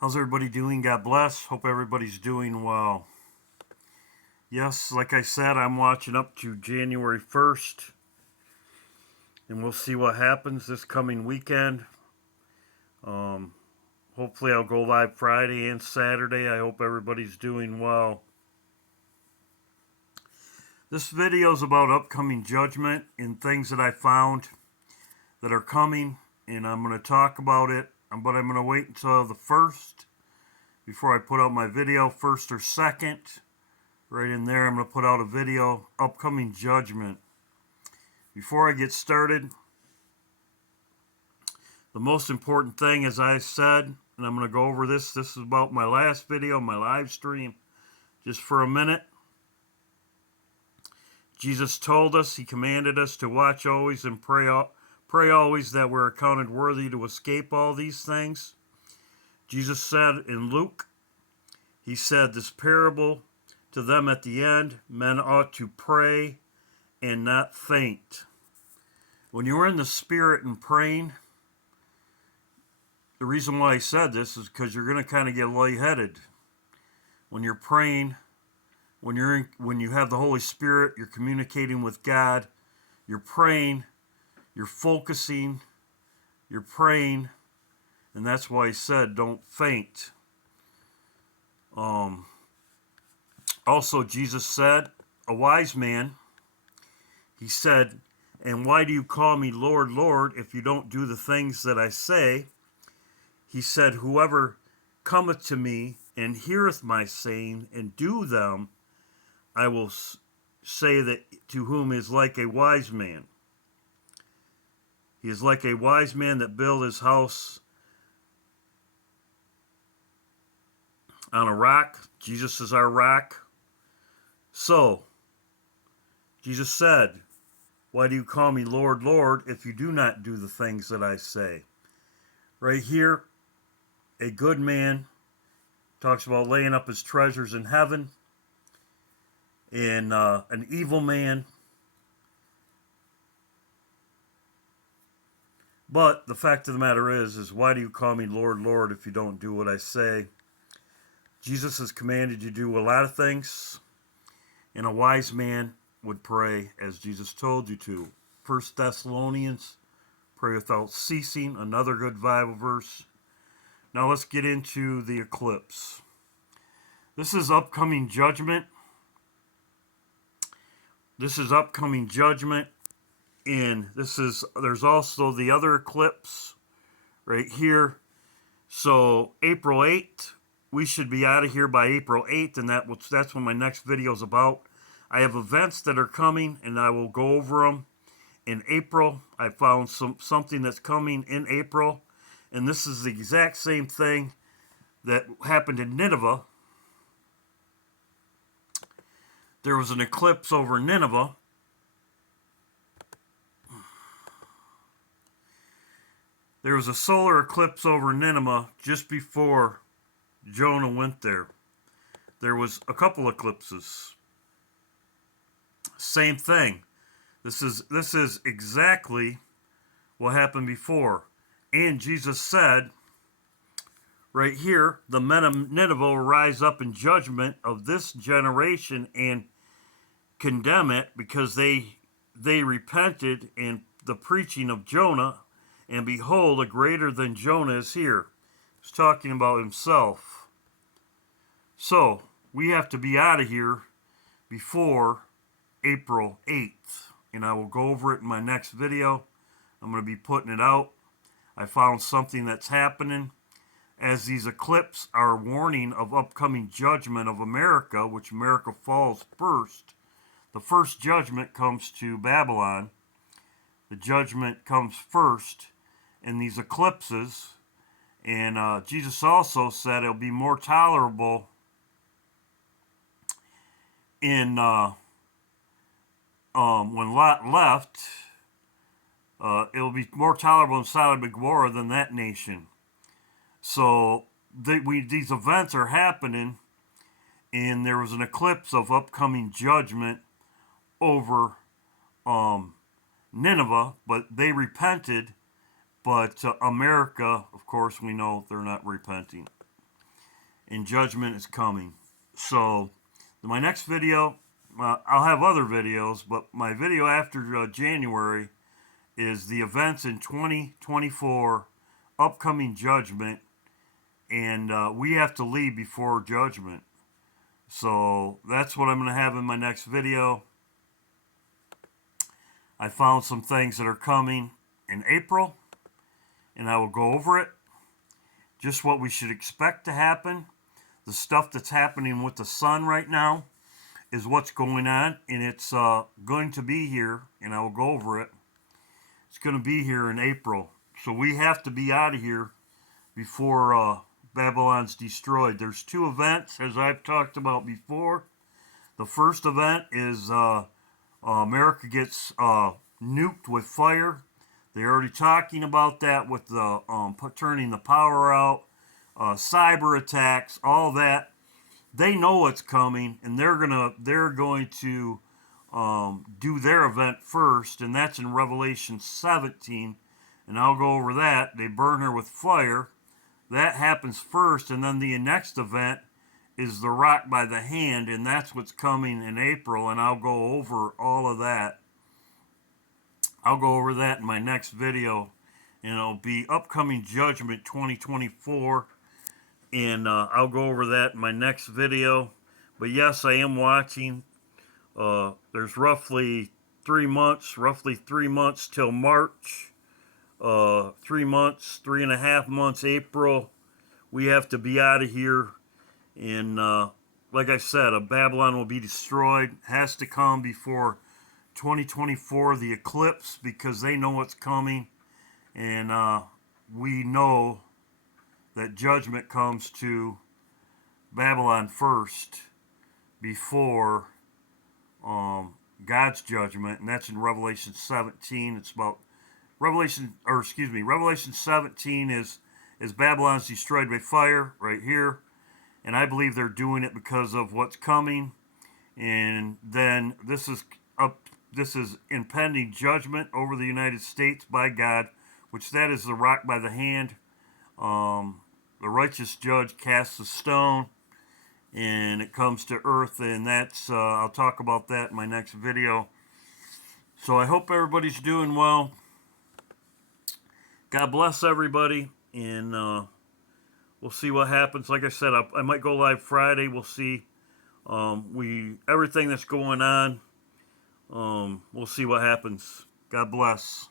How's everybody doing? God bless. Hope everybody's doing well. Yes, like I said, I'm watching up to January 1st, and we'll see what happens this coming weekend. Hopefully, I'll go live Friday and Saturday. I hope everybody's doing well. This video is about upcoming judgment and things that I found that are coming, and I'm going to talk about it, but I'm going to wait until the 1st before I put out my video, 1st or 2nd. Right in there, I'm going to put out a video, upcoming judgment. Before I get started, the most important thing, as I said, and I'm going to go over this is about my last video, my live stream, just for a minute. Jesus told us, he commanded us to watch always and pray always that we're accounted worthy to escape all these things. Jesus said in Luke, he said this parable to them at the end, men ought to pray and not faint. When you're in the Spirit and praying, the reason why I said this is because you're going to kind of get lightheaded. When you're praying, when you have the Holy Spirit, you're communicating with God, you're praying, you're focusing, you're praying, and that's why I said don't faint. Also, Jesus said, a wise man, he said, and why do you call me Lord, Lord, if you don't do the things that I say? He said, whoever cometh to me and heareth my saying and do them, I will say that to whom is like a wise man. He is like a wise man that built his house on a rock. Jesus is our rock. So, Jesus said, why do you call me Lord, Lord, if you do not do the things that I say? Right here, a good man talks about laying up his treasures in heaven, and an evil man. But the fact of the matter is why do you call me Lord, Lord, if you don't do what I say? Jesus has commanded you to do a lot of things, and a wise man would pray as Jesus told you to. 1 Thessalonians, pray without ceasing, another good Bible verse. Now let's get into the eclipse. This is upcoming judgment. And there's also the other eclipse right here. So April 8th, we should be out of here by April 8th, and that's what my next video is about. I have events that are coming, and I will go over them in April. I found something that's coming in April, and this is the exact same thing that happened in Nineveh. There was an eclipse over Nineveh. There was a solar eclipse over Nineveh just before Jonah went there. There was a couple eclipses. Same thing. This is exactly what happened before. And Jesus said, right here, the men of Nineveh will rise up in judgment of this generation and condemn it because they repented in the preaching of Jonah, and behold, a greater than Jonah is here. He's talking about himself. So, we have to be out of here before April 8th. And I will go over it in my next video. I'm going to be putting it out. I found something that's happening. As these eclipses are a warning of upcoming judgment of America, which America falls first. The first judgment comes to Babylon. The judgment comes first in these eclipses. And Jesus also said it'll be more tolerable in when Lot left. It'll be more tolerable in Sodom and Gomorrah than that nation. So these events are happening, and there was an eclipse of upcoming judgment over Nineveh, but they repented. But America, of course, we know they're not repenting. and judgment is coming. So my next video, I'll have other videos, but my video after January is the events in 2024, upcoming judgment, and we have to leave before judgment. So that's what I'm going to have in my next video. I found some things that are coming in April, and I will go over it. Just what we should expect to happen. The stuff that's happening with the sun right now is what's going on, and it's going to be here, and I will go over it. It's going to be here in April. So we have to be out of here before Babylon's destroyed. There's two events, as I've talked about before. The first event is America gets nuked with fire. They're already talking about that with the turning the power out, cyber attacks, all that. They know what's coming, and they're going to do their event first, and that's in Revelation 17. And I'll go over that. They burn her with fire. That happens first, and then the next event is the rock by the hand, and that's what's coming in April, and I'll go over all of that. I'll go over that in my next video, and it'll be upcoming judgment 2024, and I'll go over that in my next video. But yes, I am watching. There's roughly 3 months till March. 3 months, 3.5 months, April. We have to be out of here. And like I said, Babylon will be destroyed. Has to come before 2024, the eclipse, because they know what's coming. And we know that judgment comes to Babylon first before God's judgment. And that's in Revelation 17. It's about Revelation 17 is Babylon's destroyed by fire right here, and I believe they're doing it because of what's coming. And then this is impending judgment over the United States by God, which that is the rock by the hand. The righteous judge casts a stone, and it comes to earth, and that's I'll talk about that in my next video. So I hope everybody's doing well. God bless everybody, and we'll see what happens. Like I said, I might go live Friday. We'll see. Everything that's going on. We'll see what happens. God bless.